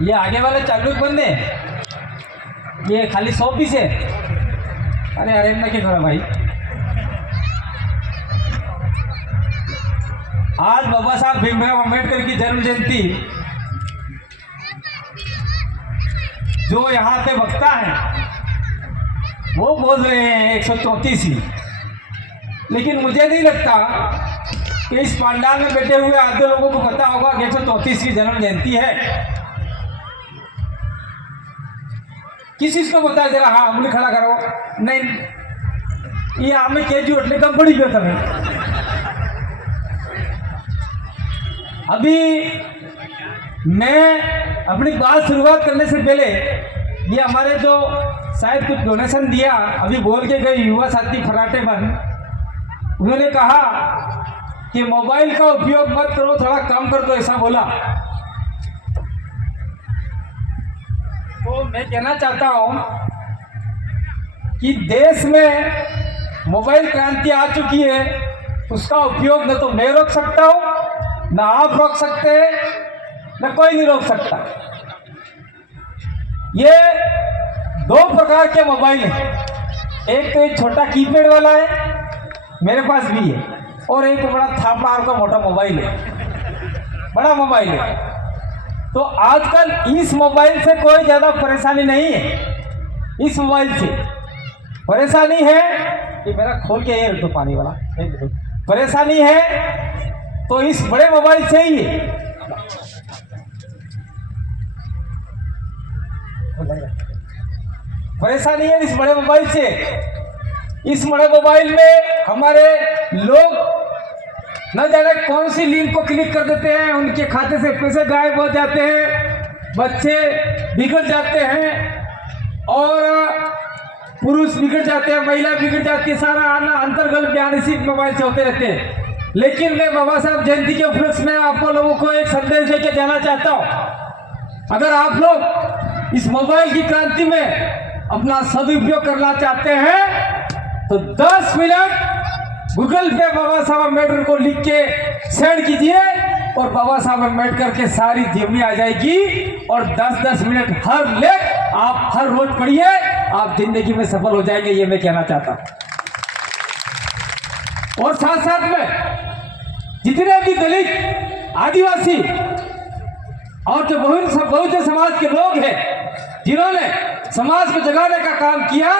ये आगे वाले चालू बंद है, ये खाली 100 पीस है। अरे अरे ना क्या भाई, आज बाबा साहब भीमराव अम्बेडकर की जन्म जयंती जो यहाँ पे वक्ता है वो बोल रहे हैं 134 ही, लेकिन मुझे नहीं लगता कि इस पंडाल में बैठे हुए आधे लोगों को पता होगा कि 134 की जन्म जयंती है। किस चीज को पता है? जरा हाँ उंगली खड़ा करो। नहीं, ये हमें केजी उठने कम पड़ी गया था। अभी मैं अपनी बात शुरुआत करने से पहले ये हमारे जो शायद कुछ डोनेशन दिया अभी बोल के गए युवा साथी फराटे बन, उन्होंने कहा कि मोबाइल का उपयोग मत करो, थोड़ा कम कर दो, ऐसा बोला। तो मैं कहना चाहता हूं कि देश में मोबाइल क्रांति आ चुकी है, उसका उपयोग न तो मैं रोक सकता हूं, न आप रोक सकते हैं, न कोई नहीं रोक सकता। ये 2 प्रकार के मोबाइल हैं, एक तो एक छोटा कीपैड वाला है, मेरे पास भी है, और एक बड़ा थापार का मोटा मोबाइल है, बड़ा मोबाइल है। तो आजकल इस मोबाइल से कोई ज़्यादा परेशानी नहीं है। इस मोबाइल से परेशानी है कि मेरा खोल के ये तो पानी वाला परेशानी है तो इस बड़े मोबाइल से ही है। परेशानी है इस बड़े मोबाइल से। इस बड़े मोबाइल में हमारे लोग न जाने कौन सी लिंक को क्लिक कर देते हैं, उनके खाते से पैसे गायब हो जाते हैं, बच्चे बिगड़ जाते हैं और पुरुष बिगड़ जाते हैं, महिला बिगड़ जाती है, सारा आना अंतर्गत बयान इसी मोबाइल से होते रहते हैं। लेकिन मैं बाबा साहब जयंती के उपलक्ष्य में आपको लोगों को एक संदेश देके जाना चाहता हूँ। अगर आप लोग इस मोबाइल की क्रांति में अपना सदुपयोग करना चाहते हैं तो 10 मिनट गूगल पे बाबा साहब अम्बेडकर को लिख के सेंड कीजिए और बाबा साहब अम्बेडकर के सारी जीवनी आ जाएगी और 10-10 मिनट हर लेख आप हर रोज पढ़िए, आप जिंदगी में सफल हो जाएंगे, ये मैं कहना चाहता हूं। और साथ साथ में जितने भी दलित, आदिवासी और जो बहुजन समाज के लोग हैं जिन्होंने समाज को जगाने का काम किया,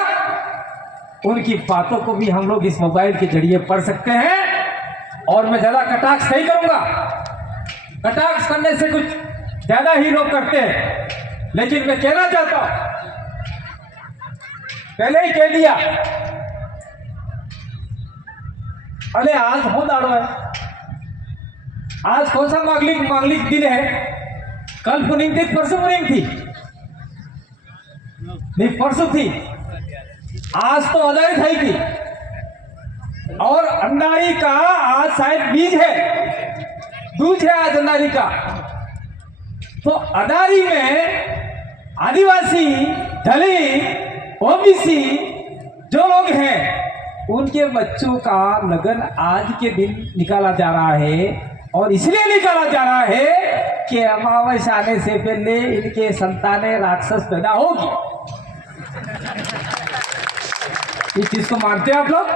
उनकी बातों को भी हम लोग इस मोबाइल के जरिए पढ़ सकते हैं। और मैं ज्यादा कटाक्ष नहीं करूंगा, कटाक्ष करने से कुछ ज्यादा ही लोग करते हैं, लेकिन मैं कहना चाहता हूं, पहले ही कह दिया, अरे आज बहुत आड़ो है, आज कौन सा मांगलिक दिन है? कल पुनिंग थी, परसों पुनिंग थी, नहीं परसों थी, आज तो अदारी थाई थी। और अंडारी का आज शायद बीज है, दूज है आज अंडारी का। तो अदारी में आदिवासी, दलित, ओबीसी जो लोग हैं उनके बच्चों का लगन आज के दिन निकाला जा रहा है, और इसलिए निकाला जा रहा है कि अमावस्या आने से पहले इनके संतानें राक्षस पैदा होगी। इस चीज को मानते हैं आप लोग?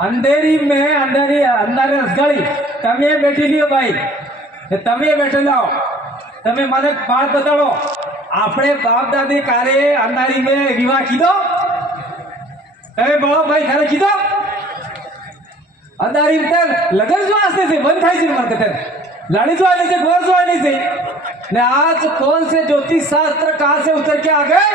अंधेरी में अंधारे रसगड़ी तमे बैठी लियो भाई, तमे बैठे जाओ, तमे મને बात बताओ, આપણે बाप दादी कारे अंधारी में विवाह कीधो? तमे बोलो भाई घरे कीधो? अंधारी में लगन जो आस्ते से बंद थाई छे मार कहते लाड़ी जो आने से गोर जो आने से ने आज कौन से ज्योतिष शास्त्र कहां से उतर के आ गए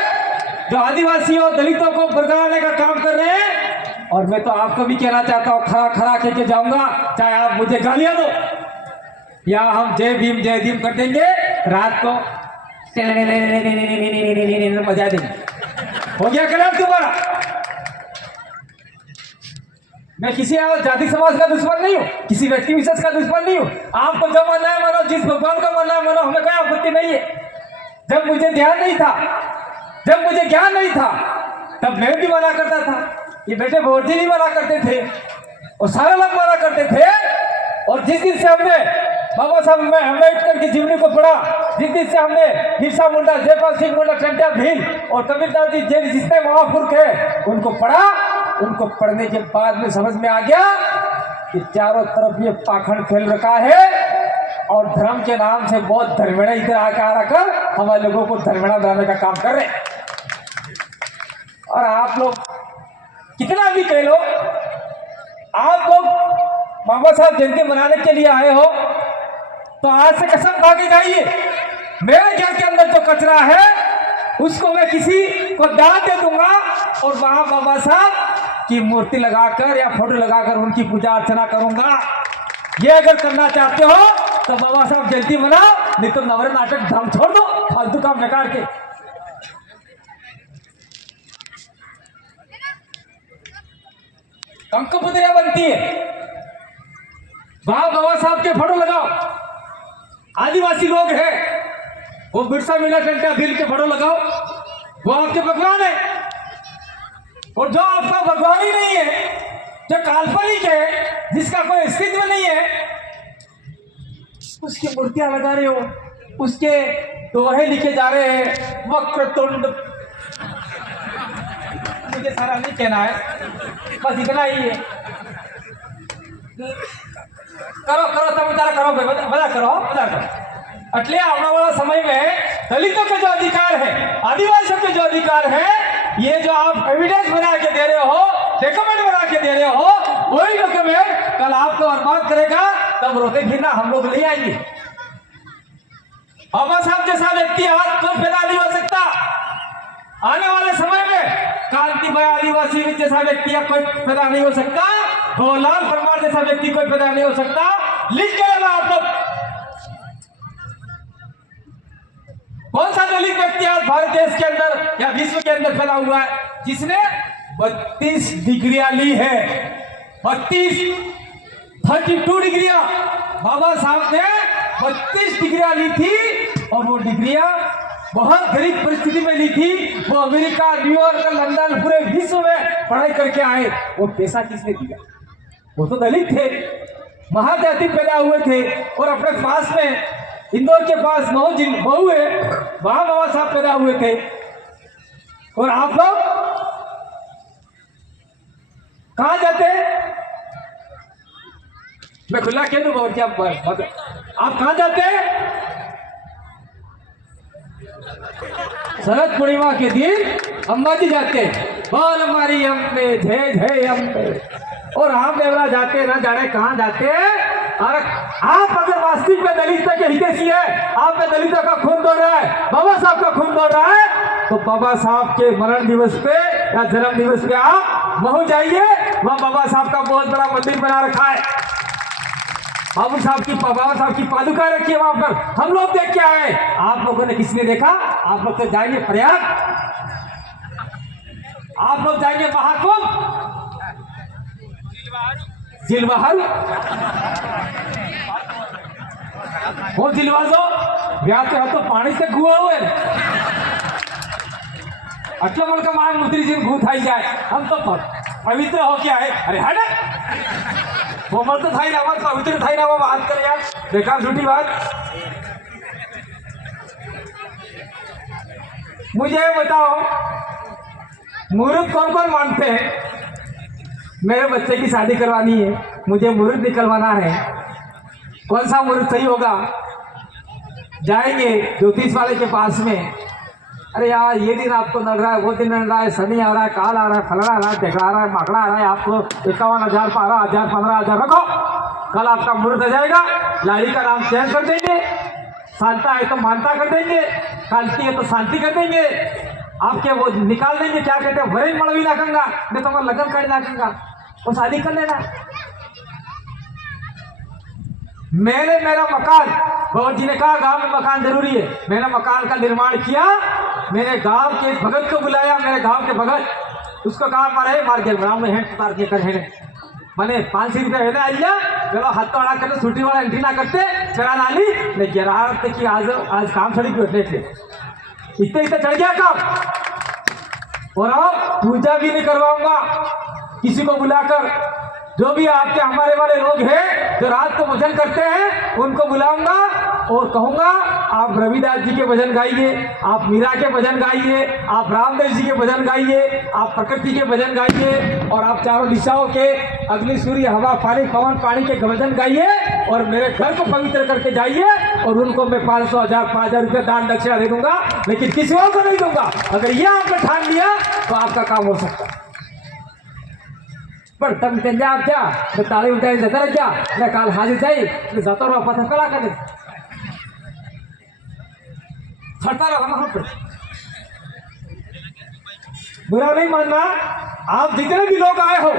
जो आदिवासियों दलितों को भड़काने का काम कर रहे हैं। और मैं तो आपको भी कहना चाहता हूं, खड़ा खड़ा के जाऊंगा, चाहे आप मुझे गालियां दो या हम जय भीम कर देंगे, रात को मजा देंगे। हो गया कलाम तुम्हारा। मैं किसी जाति समाज का दुश्मन नहीं हूं, किसी व्यक्ति विशेष का दुश्मन नहीं हूं। आपको जो मानना है मानो, जिस भगवान का मानना है मानो, हमें कोई आपत्ति नहीं है। जब मुझे ध्यान नहीं था, जब मुझे ज्ञान नहीं था, तब मैं भी मना करता था, ये बेटे भोरजी भी मना करते थे और सारे लोग मना करते थे और जिस दिन से हमने बाबा साहब में अम्बेडकर की जीवनी को पढ़ा, जिस दिन से हमने बिरसा मुंडा, जयपाल सिंह मुंडा, टंट्या भील और कबीरदास जी जैसे जितने महापुरुष है उनको पढ़ा, उनको पढ़ने के बाद में समझ में आ गया कि चारों तरफ ये पाखंड फैल रखा है और धर्म के नाम से बहुत धर्मेणा इधर आकर हमारे लोगों को धर्मेणा बनाने का काम कर रहे हैं। और आप लोग कितना भी कह लो, आप लोग बाबा साहब जयंती मनाने के लिए आए हो तो आज से कसम खा के जाइए, मेरे घर के अंदर जो कचरा है उसको मैं किसी को दान दे दूंगा और वहां बाबा साहब की मूर्ति लगाकर या फोटो लगाकर उनकी पूजा अर्चना करूंगा। ये अगर करना चाहते हो तो बाबा साहब जयंती मनाओ, नहीं तो नवरे नाटक धाम छोड़ दो, फालतू काम नकार के। कंकपुतलियां बनती है, वहां बाबा साहब के फोटो लगाओ। आदिवासी लोग हैं, वो बिरसा मुंडा, टंट्या भील के फोटो लगाओ, वो आपके भगवान है। और जो आपका भगवान ही नहीं है, जो काल्पनिक है, जिसका कोई अस्तित्व नहीं है, उसकी मूर्तियां लगा रहे हो, उसके दोहे लिखे जा रहे हैं, वक्रतुंड। मुझे सारा नहीं कहना है, बस इतना ही है। करो करो તમે તારા करो भाई, બધા करो। એટલે આવने वाला समय में दलितों के जो अधिकार है, आदिवासियों के जो अधिकार है, ये जो आप एविडेंस बना के दे रहे हो, डॉक्यूमेंट बना के दे रहे हो, वही डॉक्यूमेंट कल आपको बर्बाद करेगा, तब रोते फिरना हम लोग नहीं आएंगे। बाबा साहब जैसा व्यक्ति आज तो पैदा नहीं हो सकता। आने वाले समय में कांतिबाई आदिवासी जैसा व्यक्ति कोई पैदा नहीं हो सकता, भोलाल परमार जैसा व्यक्ति कोई पैदा नहीं हो सकता। लिख के लेना आप लोग, कौन सा दलित व्यक्ति आज भारत देश के अंदर या विश्व के अंदर पैदा हुआ है जिसने 32 डिग्रियां ली है? 32 डिग्रियां बाबा साहब ने 32 डिग्रियां ली थी, और वो डिग्रियां बहुत गरीब परिस्थिति में ली थी। वो अमेरिका, न्यूयॉर्क, लंदन, पूरे विश्व में पढ़ाई करके आए। वो पैसा किसने दिया? वो तो दलित थे, महाजाति पैदा हुए थे, और अपने पास में इंदौर के पास महू है, वहां बाबा साहब पैदा हुए थे। और आप लोग कहां जाते? मैं खुला कह दूंगा, और क्या आप कहां जाते? शरद पूर्णिमा के दिन अंबाजी जाते, बोल हमारी अम्बे जय जय अम्बे। और आप देवरा जाते, ना जाने कहां जाते। और आप अगर वास्तविक में दलितों के हितैषी है, आप में दलितों का खून दौड़ रहा है, बाबा साहब का खून दौड़ रहा है, तो बाबा साहब के मरण दिवस पे या जन्म दिवस पे आप महू जाइए। वह बाबा साहब का बहुत बड़ा मंदिर बना रखा है, बाबा साहब की पादुका रखी है वहां पर। हम लोग देख के आए, आप लोगों ने किसने देखा? आप लोग तो जाएंगे प्रयाग, आप लोग जाएंगे महाकुंभ, जिलवाहल वो जिलवाजो व्याज तो पानी से गुआ हुए अटल मन का मान मुद्री जी घू थाई जाए। हम तो पवित्र हो क्या है? अरे हट, वो मर तो थाई ना, पवित्र थाई ना, वो बात करे यार, बेकार झूठी बात। मुझे बताओ, मुहूर्त कौन कौन मानते हैं? मेरे बच्चे की शादी करवानी है, मुझे मुहूर्त निकलवाना है, कौन सा मुहूर्त सही होगा? जाएंगे ज्योतिष वाले के पास में, अरे यार ये दिन आपको लग रहा है, वो दिन लग रहा है, शनि आ रहा है, काल आ रहा है, फलना आ रहा है, ढेकड़ा आ रहा है, माकड़ा आ रहा है, आपको 51,000, 12,000, 15,000 रखो, कल आपका मुहूर्त आ जाएगा। लाड़ी का नाम चेंज कर देंगे, शांता है तो मानता कर देंगे, शांति है तो शांति कर देंगे, आपके वो निकाल देंगे, क्या कहते हैं, वरेन मड़वी रखूंगा, नहीं तो मैं लगन कर रखूंगा, वो शादी कर लेना। मैंने मेरा मकान, भगत जी ने कहा गांव में मकान जरूरी है, मैंने मकान का निर्माण किया। मैंने गांव के भगत को बुलाया, मेरे गांव के भगत, उसको कहा मारे मार के गाँव में है उतार के कर है, मैंने 500 रुपये है ना आइया, चलो हाथ तो अड़ा करते, छुट्टी वाला एंट्री ना करते, करा डाली, नहीं गिरा कि आज काम छड़ी बैठे थे, इतने चढ़ गया काम। और अब पूजा भी नहीं करवाऊंगा किसी को बुलाकर, जो भी आपके हमारे वाले लोग हैं जो रात को भजन करते हैं उनको बुलाऊंगा और कहूंगा आप रविदास जी के भजन गाइए, आप मीरा के भजन गाइए, आप रामदेव जी के भजन गाइए, आप प्रकृति के भजन गाइए और आप चारों दिशाओं के अग्नि सूर्य हवा पानी पवन पानी के भजन गाइए और मेरे घर को पवित्र करके जाइए और उनको मैं 500 1000 5000 रुपये दान दक्षिणा दे दूंगा, लेकिन किसी और को नहीं दूंगा। अगर ये आपने ठान लिया तो आपका काम हो सकता है। पण તમે ત્યાં જાવ ત્યાં તાળી ઉઠાવીને જતા રહેજા એટલે કાલ હાજર જાય એટલે જતો રહો પાછા પેલા કરે फटता रहा वहां पर। बुरा नहीं मानना, आप जितने भी लोग आए हो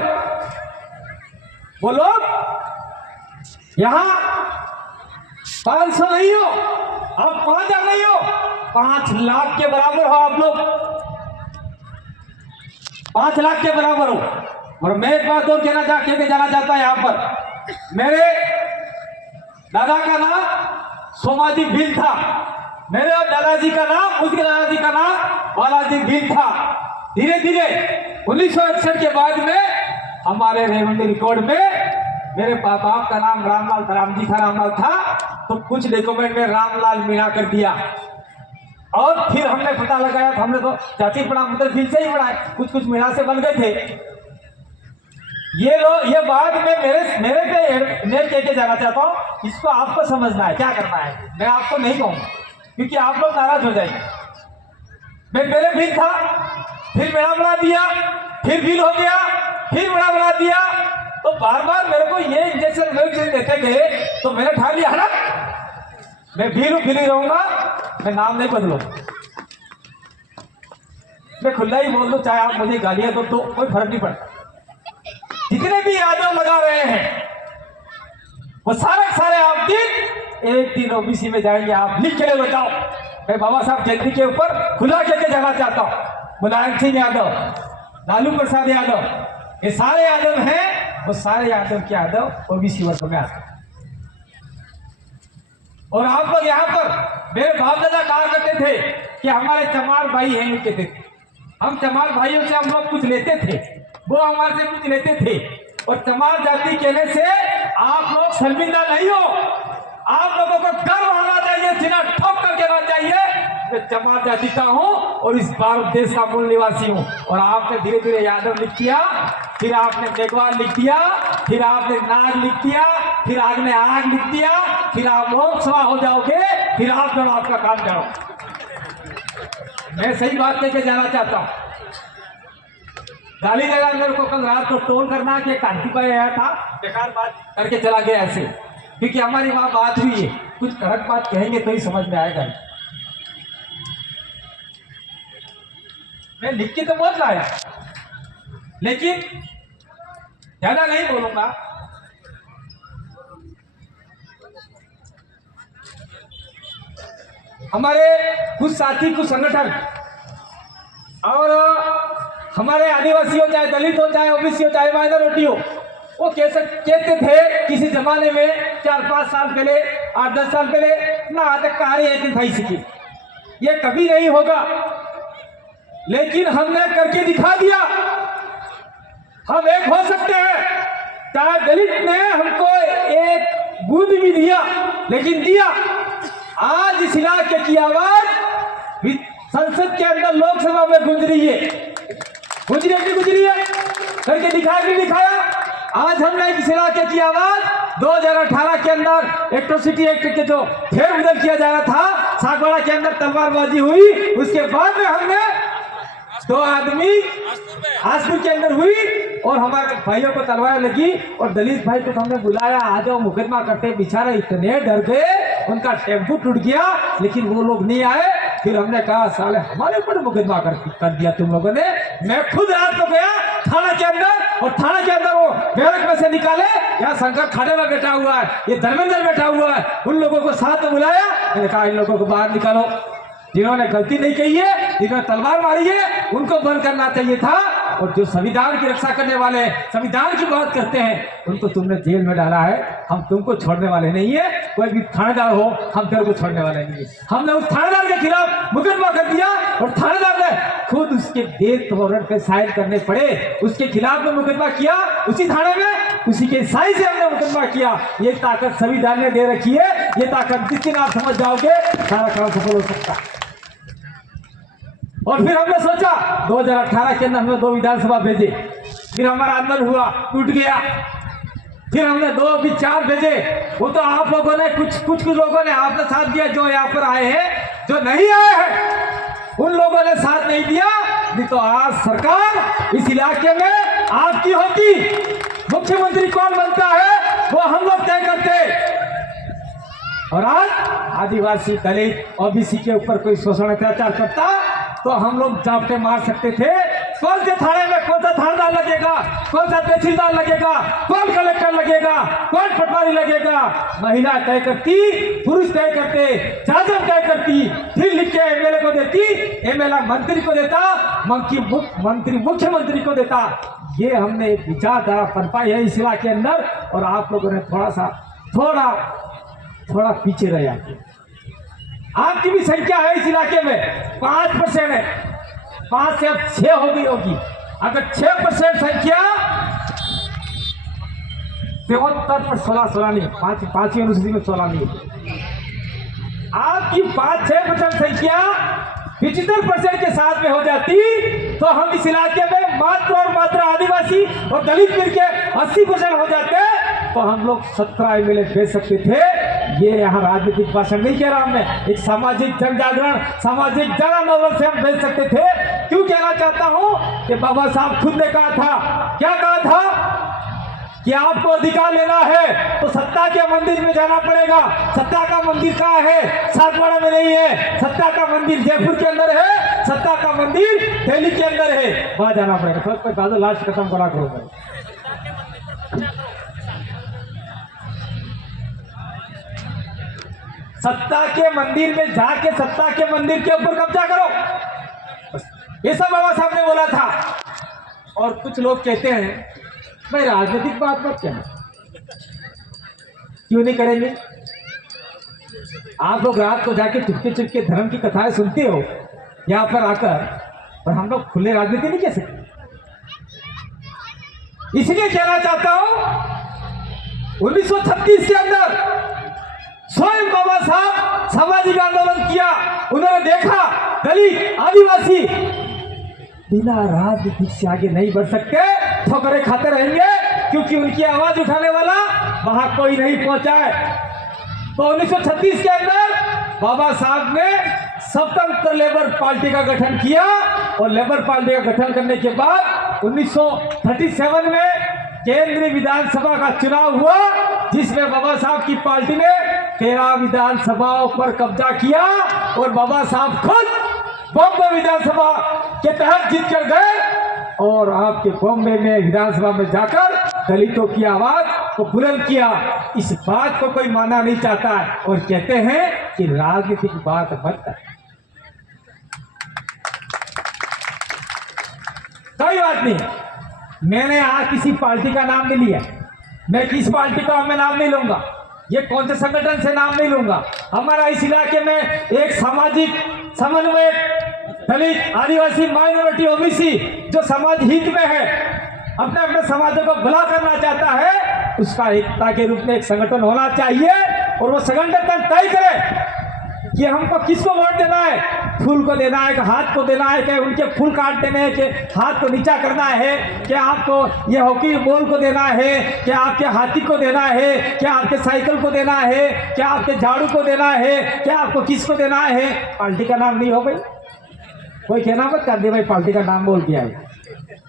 वो लोग यहां 500 नहीं हो, आप 5000 नहीं हो, 5 लाख के बराबर हो आप लोग, 5 लाख के बराबर हो। और मैं एक बात और कहना जाना चाहता यहाँ पर, मेरे दादा का नाम सोमाजी भील था, मेरे दादाजी का नाम, उसके दादाजी का नाम बालाजी भील था। धीरे धीरे 1961 के बाद में हमारे रेवंडी रिकॉर्ड में मेरे बाप का नाम रामलाल रामजी था, रामलाल था, तो कुछ डॉक्यूमेंट में रामलाल मीणा कर दिया। और फिर हमने पता लगाया, हमने तो चाची पढ़ा मतलब भील से ही पढ़ा, कुछ मीणा से बन गए थे ये लोग। ये बात में मेरे पे मैं कह के जाना चाहता हूँ, इसको आपको समझना है, क्या करना है, मैं आपको नहीं कहूँगा क्योंकि आप लोग नाराज हो जाएंगे। मैं पहले भील था, फिर मेरा बना दिया, फिर भील हो गया, फिर मेरा बना दिया, तो बार बार मेरे को ये इंजेक्शन देते गए तो मैंने ठान लिया ना मैं भील ही रहूंगा, मैं नाम नहीं बदलू, मैं खुला ही बोल दूं, चाहे आप मुझे गालियां दो तो कोई फर्क नहीं पड़ता। जितने भी यादव लगा रहे हैं वो सारे आप दिन एक दिन ओबीसी में जाएंगे, आप लिख के ले लो जाओ। मैं बाबा साहब जयंती के ऊपर खुला करके जाना चाहता हूँ, मुलायम सिंह यादव, लालू प्रसाद यादव, ये सारे यादव हैं, वो सारे यादव के यादव ओबीसी वर्ग में आते हैं। और आप लोग यहाँ पर मेरे बाप दादा कहा करते थे कि हमारे चमार भाई हैं, कहते थे हम चमार भाइयों से हम लोग कुछ लेते थे, वो हमारे से कुछ लेते थे। और चमार जाति कहने से आप लोग शर्मिंदा नहीं हो, आप लोगों को गर्व होना चाहिए, सीना ठोक कर कहना चाहिए मैं चमार जाति का हूं और इस भारत देश का मूल निवासी हूं। और आपने धीरे धीरे यादव लिख दिया, फिर आपने मेघवाल लिख दिया, फिर आपने नाग लिख दिया, फिर आपने आग लिख दिया, फिर आप लोकसभा हो जाओगे, फिर आप लोग आपका काम करो। मैं सही बात लेके जाना चाहता हूं। गाली लगा मेरे को कल रात को टोल करना कि कांति भाई आया था, बेकार बात करके चला गया ऐसे, क्योंकि हमारी वहां बात हुई है, कुछ कड़क बात कहेंगे तो ही समझ में आएगा। मैं लिख के तो बहुत लाया, लेकिन ज्यादा नहीं बोलूंगा। हमारे कुछ साथी, कुछ संगठन और हमारे आदिवासी हो, चाहे दलित हो, चाहे ओबीसी हो, चाहे माइनॉरिटी हो, वो कहते थे किसी जमाने में 4-5 साल पहले, 8-10 साल पहले, ना आते कार्य है कि भाई सीखी, ये कभी नहीं होगा। लेकिन हमने करके दिखा दिया, हम एक हो सकते हैं। चाहे दलित ने हमको एक बूंद भी दिया, लेकिन दिया। आज इस इलाके की आवाज संसद के अंदर लोकसभा में गूंज रही है, गुजरी है, करके दिखाया भी दिखाया। आज हमने इस इलाके की आवाज 2018 के अंदर एट्रोसिटी एक्ट के जो फेरबदल किया जा रहा था, सागवाड़ा के अंदर तलवारबाजी हुई, उसके बाद में हमने 2 आदमी आसपुर के अंदर हुई और हमारे भाइयों को तलवार लगी और दलित भाई को हमने बुलाया, आ जाओ मुकदमा करते। बेचारे इतने डर गए, उनका टेम्पू टूट गया, लेकिन वो लोग नहीं आए। फिर हमने कहा साले हमारे ऊपर मुकदमा कर दिया तुम लोगों ने। मैं खुद रात को गया थाना के अंदर, और थाना के अंदर वो बैरक में से निकाले, यहाँ शंकर खाने में बैठा हुआ है, ये धर्मेंद्र बैठा हुआ है, उन लोगों को साथ में बुलाया। मैंने कहा इन लोगों को बाहर निकालो, जिन्होंने गलती नहीं की है, जिन्होंने तलवार मारी है, उनको बंद करना चाहिए था। और जो संविधान की रक्षा करने वाले, संविधान की बात करते हैं, उनको तुमने जेल में डाला है। हम तुमको छोड़ने वाले नहीं है, कोई भी थानेदार हो, हम तेरे को छोड़ने वाले नहीं है। हमने उस थानेदार के खिलाफ मुकदमा कर दिया और थानेदार ने खुद उसके डेथ वारंट पे साइन करने पड़े, उसके खिलाफ में मुकदमा किया उसी थाने में। उसी के साई से हमने मुकदमा किया। ये ताकत संविधान ने दे रखी है, ये ताकत जिस दिन आप समझ जाओगे सारा काम सफल हो सकता है। और फिर हमने सोचा 2018 के अंदर हमने 2 विधानसभा भेजे, फिर हमारा आंदोलन हुआ, टूट गया, फिर हमने 2 भी 4 भेजे। वो तो आप लोगों ने कुछ लोगों ने आपने साथ दिया, जो यहाँ पर आए हैं, जो नहीं आए हैं उन लोगों ने साथ नहीं दिया। नहीं तो आज सरकार इस इलाके में आपकी होती, मुख्यमंत्री कौन बनता है वो हम लोग तय करते। और आज आदिवासी, दलित, ओबीसी के ऊपर कोई शोषण अत्याचार करता तो हम लोग जाप्ते मार सकते थे। कौन से थाने में कौन सा थानेदार लगेगा, कौन सा तहसीलदार लगेगा, कौन कलेक्टर लगेगा, कौन पटवारी लगेगा, महिला तय करती, पुरुष तय करते, शासन तय करती, फिर लिख के एमएलए को देती, एमएलए मंत्री को देता, मंत्री मुख्यमंत्री को देता। ये हमने एक विचारधारा पनपाई है इस इलाके के अंदर। और आप लोगों ने थोड़ा पीछे रह जाते। आपकी भी संख्या है इस इलाके में 5% है, 5 से अब 6 हो गई होगी। अगर 6% संख्या 73 पर 16 नहीं, 5 यूनिवर्सिटी में 16 नहीं, आपकी 5-6% संख्या 75% के साथ में हो जाती तो हम इस इलाके में मात्र और मात्र आदिवासी और दलित मिलके 80% हो जाते तो हम लोग 17 एमएलए भेज सकते थे। ये यहाँ राजनीतिक भाषण नहीं कह रहा हमने, एक सामाजिक जन जागरण, सामाजिक जन आंदोलन से हम भेज सकते थे। क्यों कहना चाहता हूँ कि बाबा साहब खुद ने कहा था, क्या कहा था कि आपको अधिकार लेना है तो सत्ता के मंदिर में जाना पड़ेगा। सत्ता का मंदिर कहाँ है? सातवाड़ा में नहीं है। सत्ता का मंदिर जयपुर के अंदर है, सत्ता का मंदिर दिल्ली के अंदर है, वहां जाना पड़ेगा। फर्स्ट पे बाजू लास्ट खत्म करा करो। सत्ता के मंदिर में जाके सत्ता के मंदिर के ऊपर कब्जा करो, ये सब बाबा साहब ने बोला था। और कुछ लोग कहते हैं भाई राजनीतिक बात मत कहना, क्यों नहीं करेंगे? आप लोग रात को जाके चुपके धर्म की कथाएं सुनते हो यहाँ पर आकर, और हम लोग खुले राजनीति नहीं कह सकते। इसलिए कहना चाहता हूं 1936 के अंदर स्वयं बाबा साहब सामाजिक आंदोलन किया। उन्होंने देखा दलित आदिवासी बिना राजनीति से आगे नहीं बढ़ सकते, ठोकरें खाते रहेंगे, क्योंकि उनकी आवाज उठाने वाला वहां कोई नहीं पहुंचा है। तो 1936 के अंदर बाबा साहब ने स्वतंत्र लेबर पार्टी का गठन किया। और लेबर पार्टी का गठन करने के बाद 1937 में केंद्रीय विधानसभा का चुनाव हुआ, जिसमें बाबा साहब की पार्टी ने 13 विधानसभाओं पर कब्जा किया। और बाबा साहब खुद बॉम्बे विधानसभा के तहत जीत कर गए। और आपके बॉम्बे में विधानसभा में जाकर दलितों की आवाज को बुलंद किया। इस बात को कोई मानना नहीं चाहता है और कहते हैं कि राजनीति की बात मत कर। कोई बात नहीं, मैंने आज किसी पार्टी का नाम नहीं लिया, मैं किस पार्टी का मैं नाम नहीं लूंगा, ये कौन से संगठन से नाम नहीं लूंगा। हमारा इस इलाके में एक सामाजिक समन्वय दलित आदिवासी माइनॉरिटी ओबीसी जो समाज हित में है, अपने अपने समाजों को भला करना चाहता है, उसका एकता के रूप में एक संगठन होना चाहिए। और वो संगठन तय करे कि हमको किसको वोट देना है, फूल को देना है कि हाथ को देना है, कि उनके फूल काट देने हैं, कि हाथ को नीचा करना है, कि आपको ये हॉकी बॉल को देना है, कि आपके हाथी को देना है, कि आपके साइकिल को देना है, कि आपके झाड़ू को देना है, कि आपको किसको देना है। पार्टी का नाम नहीं हो भाई, कोई कहना मत कर दे भाई पार्टी का नाम बोल दिया है,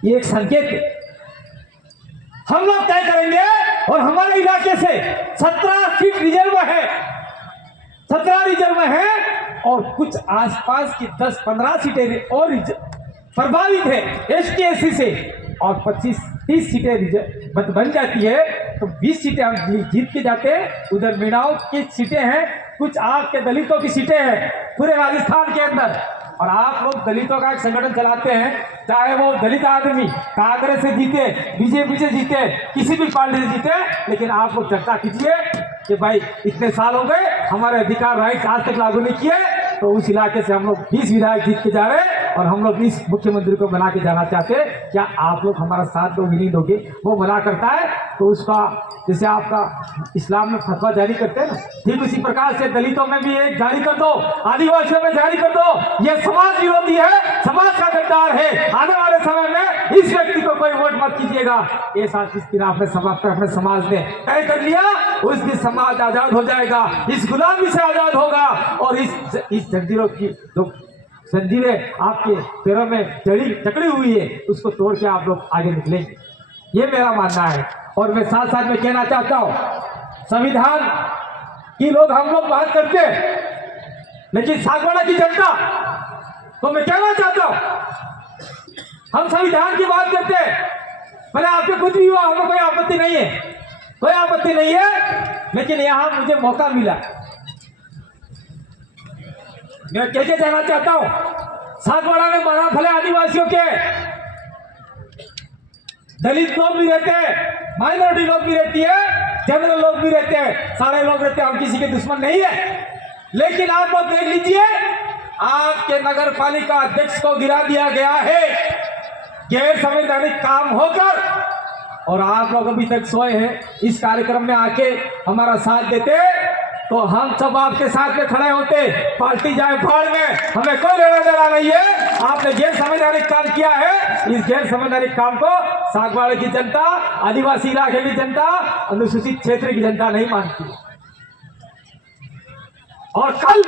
ये एक संकेत है। हम लोग तय करेंगे। और हमारे इलाके से 17 सीट रिजर्व है, 17 रिजर्व है, और कुछ आसपास की 10-15 सीटें और प्रभावित है एसटी एससी से, और 25-30 सीटें बन जाती है तो 20 सीटें हम जीत के जाते हैं। उधर मीणाओं की सीटें हैं, कुछ आपके दलितों की सीटें हैं पूरे राजस्थान के अंदर। और आप लोग दलितों का एक संगठन चलाते हैं, चाहे वो दलित आदमी कांग्रेस से जीते, बीजेपी से जीते, किसी भी पार्टी से जीते, लेकिन आप लोग चर्चा कीजिए कि भाई इतने साल हो गए हमारे अधिकार राइट आज तक लागू नहीं किए। तो उस इलाके से हम लोग 20 विधायक जीत के जा रहे हैं। और हम लोग इस मुख्यमंत्री को बना के जाना चाहते हैं। क्या आप लोग हमारा साथ दोगे नहीं दोगे? वो मना करता है तो उसका जैसे आपका इस्लाम में फतवा जारी करते हैं ना, ठीक उसी प्रकार से दलितों में भी एक जारी कर दो, आदिवासियों में जारी कर दो। ये समाज विरोधी है, समाज का गद्दार है। आने वाले समय में इस व्यक्ति को कोई वोट मत कीजिएगा। ये साथ जिस दिन आपने अपने समाज ने तय कर लिया, उस दिन समाज आजाद हो जाएगा, इस गुलामी से आजाद होगा और इस जंजीरों की जो जंजीरें आपके पैरों में जकड़ी हुई है उसको तोड़ के आप लोग आगे निकलेंगे, ये मेरा मानना है। और मैं साथ साथ में कहना चाहता हूं, संविधान की लोग हम लोग बात करते हैं, लेकिन सागवाड़ा की जनता तो मैं कहना चाहता हूं हम संविधान की बात करते हैं, भले आपके कुछ भी हुआ हमें कोई आपत्ति नहीं है, कोई आपत्ति नहीं है। लेकिन यहां मुझे मौका मिला, मैं कह के जाना चाहता हूं, सागवाड़ा में बड़ा भले आदिवासियों के दलित लोग भी रहते हैं, माइनॉरिटी लोग भी रहती है, जनरल लोग भी रहते हैं, सारे लोग रहते हैं, हम किसी के दुश्मन नहीं है। लेकिन आप लोग देख लीजिए, आपके नगर पालिका अध्यक्ष को गिरा दिया गया है गैर संवैधानिक काम होकर, और आप लोग अभी तक सोए हैं। इस कार्यक्रम में आके हमारा साथ देते तो हम सब आपके साथ में खड़े होते। पार्टी जाए भाड़ में, हमें कोई लेना देना नहीं है। आपने गैर संवैधानिक काम किया है, इस गैर संवैधानिक काम को सागवाड़ा की जनता, आदिवासी इलाके की जनता, अनुसूचित क्षेत्र की जनता नहीं मानती। और कल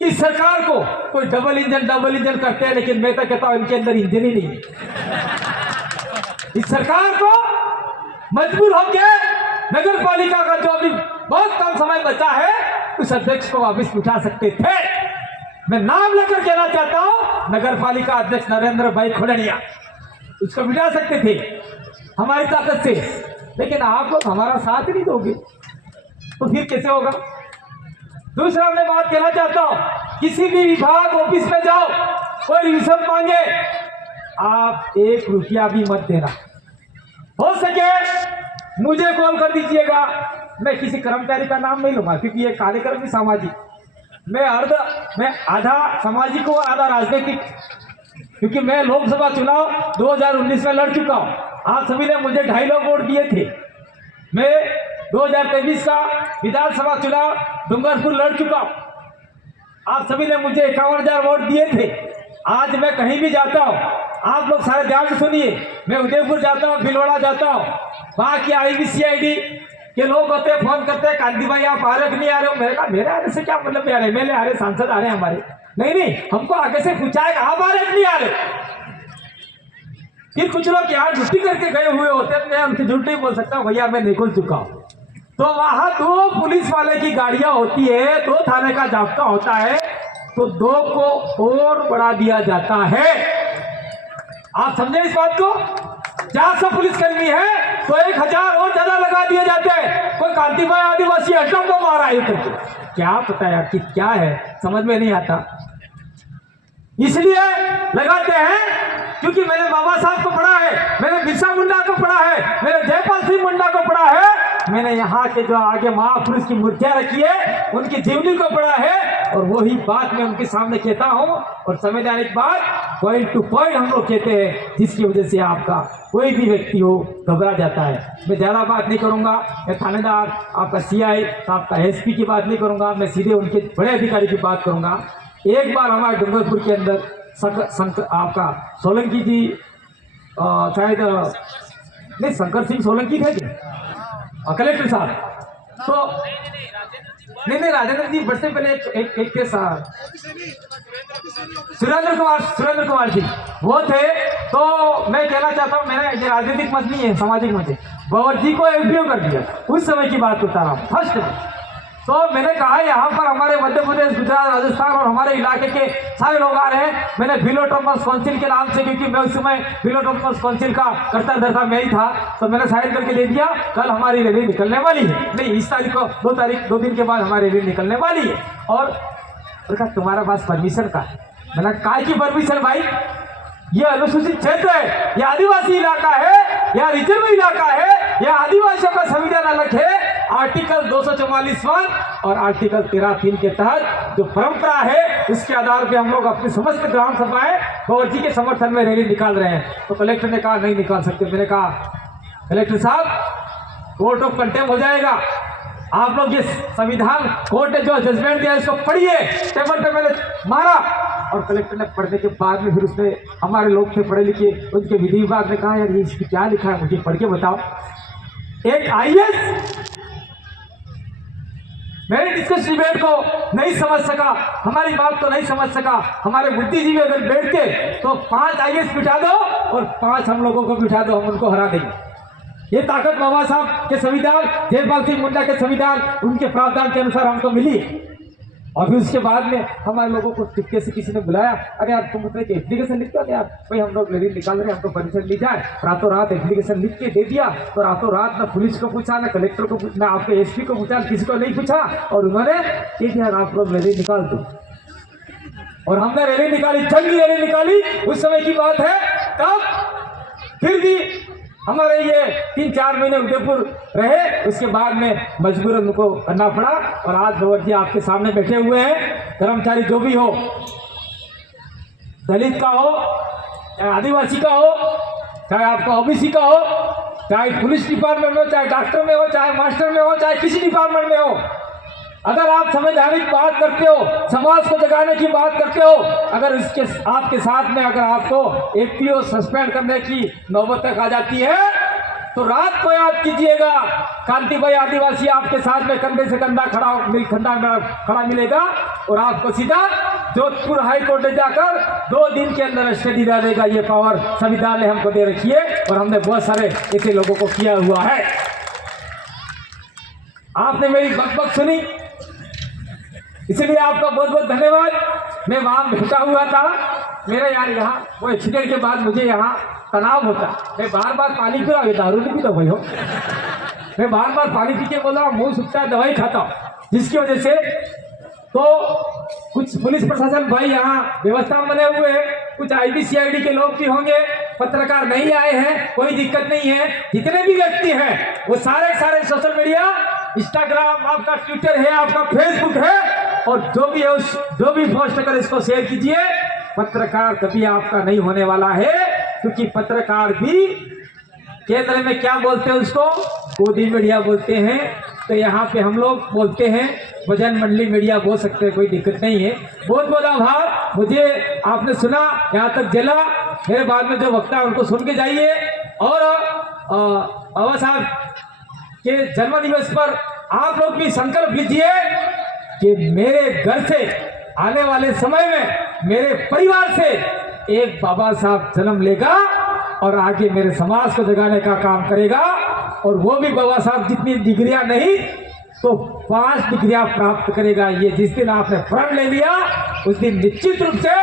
इस सरकार को कोई डबल इंजन करते हैं, लेकिन मैं तो कहता हूं इनके अंदर इंजन ही नहीं है। इस सरकार को मजबूर होकर नगर पालिका का जो अभी बहुत कम समय बचा है, उस अध्यक्ष को वापस उठा सकते थे। मैं नाम लेकर कहना चाहता हूं, नगर पालिका अध्यक्ष नरेंद्र भाई खोड़निया, उसको बिठा सकते थे हमारी ताकत से। लेकिन आप लोग हमारा साथ ही नहीं दोगे तो फिर कैसे होगा? दूसरा मैं बात कहना चाहता हूं, किसी भी विभाग ऑफिस में जाओ, कोई रिश्वत मांगे, आप 1 रुपया भी मत देना। हो सके मुझे कॉल कर दीजिएगा, मैं किसी कर्मचारी का नाम नहीं लूंगा, क्योंकि ये कार्यक्रम भी सामाजिक, मैं आधा सामाजिक हूँ, आधा राजनीतिक, क्योंकि मैं लोकसभा चुनाव 2019 में लड़ चुका हूँ। आप सभी ने मुझे 2.5 वोट दिए थे। मैं 2023 का विधानसभा चुनाव डूंगरपुर लड़ चुका हूँ, आप सभी ने मुझे 51,000 वोट दिए थे। आज मैं कहीं भी जाता हूँ, आप लोग सारे ध्यान से सुनिए, मैं उदयपुर जाता हूँ, भीलवाड़ा जाता हूँ, वहाँ की IBCID के लोग होते हैं, फोन करते हैं, कांति भाई आप आ रहे हो कि नहीं आ रहे हो? मैंने कहा मेरे आने से क्या मतलब, आ रहे MLA आ रहे, सांसद आ रहे हमारे, नहीं हमको आगे से पूछा है आप आ रहे कि नहीं आ रहे। फिर कुछ लोग यहाँ ड्यूटी करके गए हुए होते हैं, मैं उनकी ड्यूटी बोल सकता हूँ भैया मैं निकल चुका हूँ। तो वहाँ 2 पुलिस वाले की गाड़ियां होती है, 2 थाने का जाब्ता होता है, तो 2 को और बढ़ा दिया जाता है। आप समझे इस बात को? 400 पुलिसकर्मी है तो 1000 और ज्यादा लगा दिए जाते हैं। कोई कांति भाई आदिवासी अड्डों को मारा है करके, क्या पता यार कि क्या है, समझ में नहीं आता। इसलिए लगाते हैं क्योंकि मैंने बाबा साहब को पढ़ा है, मैंने बिरसा मुंडा को पढ़ा है, मैंने जयपाल सिंह मुंडा को पढ़ा है, मैंने यहाँ के जो आगे महापुरुष की मूर्तियां रखी है उनकी जीवनी को पढ़ा है, और वही बात मैं उनके सामने कहता हूँ। और संवैधानिक बात पॉइंट टू पॉइंट हम लोग कहते हैं, जिसकी वजह से आपका कोई भी व्यक्ति हो घबरा जाता है। मैं ज़्यादा बात नहीं करूँगा, मैं थानेदार, आपका CI, आपका SP की बात नहीं करूँगा, मैं सीधे उनके बड़े अधिकारी की बात करूँगा। एक बार हमारे डूंगरपुर के अंदर आपका सोलंकी जी, शायद नहीं शंकर सिंह सोलंकी थे क्या कलेक्टर साहब, तो नहीं राजेंद्र जी बट से पहले एक के साथ सुरेंद्र कुमार जी वो थे। तो मैं कहना चाहता हूँ, मैंने राजनीतिक मत नहीं है, सामाजिक मत है, बाबर जी को FDO कर दिया, उस समय की बात बता रहा हूँ फर्स्ट में। तो मैंने कहा यहाँ पर हमारे मध्य प्रदेश, गुजरात, राजस्थान और हमारे इलाके के सारे लोग आ रहे हैं। मैंने फिलोटोमस काउंसिल के नाम से, क्योंकि मैं उस समय फिलोटोमस काउंसिल का करता धरता मैं ही था, तो मैंने साइन करके दे दिया। कल हमारी रैली निकलने वाली है, नहीं इस तारीख को 2 तारीख 2 दिन के बाद हमारी रैली निकलने वाली है। और कहा तुम्हारे पास परमिशन का है? मैंने काय की परमिशन भाई, ये अनुसूचित क्षेत्र है, यह आदिवासी इलाका है, यह रिजर्व इलाका है, यह आदिवासियों का संविधान अलग है, आर्टिकल 244(1) और आर्टिकल 13(3) के तहत जो परंपरा है उसके आधार पे हम लोग अपनी समस्त ग्राम सभाएं कंवर जी के समर्थन में रैली निकाल रहे हैं। तो कलेक्टर ने कहा नहीं निकाल सकते। मैंने कहा कलेक्टर साहब कोर्ट ऑफ कंटेम्प्ट हो जाएगा, आप लोग ये संविधान कोर्ट ने जो जजमेंट दिया इसको पढ़िए। टेबल पे मैंने मारा और कलेक्टर ने पढ़ने के बाद में फिर उसने हमारे लोग थे पढ़े लिखे, उनके विधि विभाग ने कहा यार ये इसकी क्या लिखा है मुझे पढ़ के बताओ। एक IAS मेरे डिस्कस डिबेट को नहीं समझ सका, हमारी बात को नहीं समझ सका। हमारे बुद्धिजीवी अगर बैठते तो 5 IAS बिठा दो और 5 हम लोगों को बिठा दो, हम उनको हरा देंगे। ये ताकत बाबा साहब के संविधान, जयपाल सिंह मुंडा के संविधान, उनके प्रावधान के अनुसार हमको मिली। और फिर उसके बाद में हमारे लोगों को टिक्के से किसी ने बुलाया, अरे यार तुम अपने एप्लीकेशन लिख दो यार, भाई हम लोग रैली निकाल रहे हैं, हमको परमिशन ली जाए। रातों रात एप्लीकेशन लिख के दे दिया। तो रातों रात ना पुलिस को पूछा, ना कलेक्टर को पूछा, ना आपके SP को पूछा, किसी को नहीं पूछा और उन्होंने यार आप लोग रैली निकाल दो। और हमने रैली निकाली, जंगी रैली निकाली। उस समय की बात है तब फिर भी हमारे ये 3-4 महीने उदयपुर रहे, उसके बाद में मजबूरन उनको करना पड़ा। और आज भगवत जी आपके सामने बैठे हुए हैं। कर्मचारी जो भी हो, दलित का हो, चाहे आदिवासी का हो, चाहे आपका OBC का हो, चाहे पुलिस डिपार्टमेंट में हो, चाहे डॉक्टर में हो, चाहे मास्टर में हो, चाहे किसी डिपार्टमेंट में हो, अगर आप संवैधानिक बात करते हो, समाज को जगाने की बात करते हो, अगर इसके आपके साथ में अगर आपको APO सस्पेंड करने की नौबत तक आ जाती है तो रात को याद कीजिएगा कांति भाई आदिवासी आपके साथ में कंधे से कंधा खड़ा मिलेगा और आपको सीधा जोधपुर हाई कोर्ट ले जाकर 2 दिन के अंदर स्टडी डालेगा। ये पावर संविधान ने हमको दे रखी है और हमने बहुत सारे ऐसे लोगों को किया हुआ है। आपने मेरी बकबक सुनी, इसलिए आपका बहुत बहुत धन्यवाद। मैं वहाँ बैठा हुआ था, मेरा यार यहाँ वो एक्सीडेंट के बाद मुझे यहाँ तनाव होता, मैं बार बार पानी पी रहा हूँ, दारू नहीं पीता भाई हो, मैं बार बार पानी पी के बोल रहा हूँ, मुँह सूखता है, दवाई खाता हूँ, जिसकी वजह से तो कुछ पुलिस प्रशासन भाई यहाँ व्यवस्था बने हुए हैं, कुछ IB CID के लोग भी होंगे, पत्रकार नहीं आए हैं, कोई दिक्कत नहीं है। जितने भी व्यक्ति हैं वो सारे सोशल मीडिया, इंस्टाग्राम, आपका ट्विटर है, आपका फेसबुक है, और जो भी है उस जो भी पोस्ट कर इसको शेयर कीजिए। पत्रकार कभी आपका नहीं होने वाला है, क्योंकि पत्रकार भी केंद्र में क्या बोलते हैं उसको गोदी मीडिया बोलते हैं, तो यहाँ पे हम लोग बोलते हैं भजन मंडली मीडिया बोल सकते हैं, कोई दिक्कत नहीं है। बहुत बहुत आभार। मुझे आपने सुना यहाँ तक जला, मेरे बाद में जो वक्ता है उनको सुन के जाइए। और बाबा साहब के जन्मदिवस पर आप लोग भी संकल्प लीजिए कि मेरे घर से आने वाले समय में मेरे परिवार से एक बाबा साहब जन्म लेगा और आगे मेरे समाज को जगाने का काम करेगा। और वो भी बाबा साहब जितनी डिग्रियां नहीं तो 5 डिग्रियां प्राप्त करेगा। ये जिस दिन आपने प्रण ले लिया उस दिन निश्चित रूप से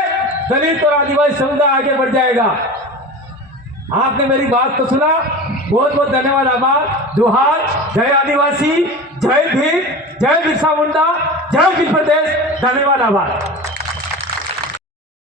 दलित और आदिवासी समुदाय आगे बढ़ जाएगा। आपने मेरी बात को सुना, बहुत बहुत धन्यवाद, आभार, जोहार, जय आदिवासी, जय भीम, जय बिरसा मुंडा, जय उत्तर प्रदेश, धन्यवाद, आभार।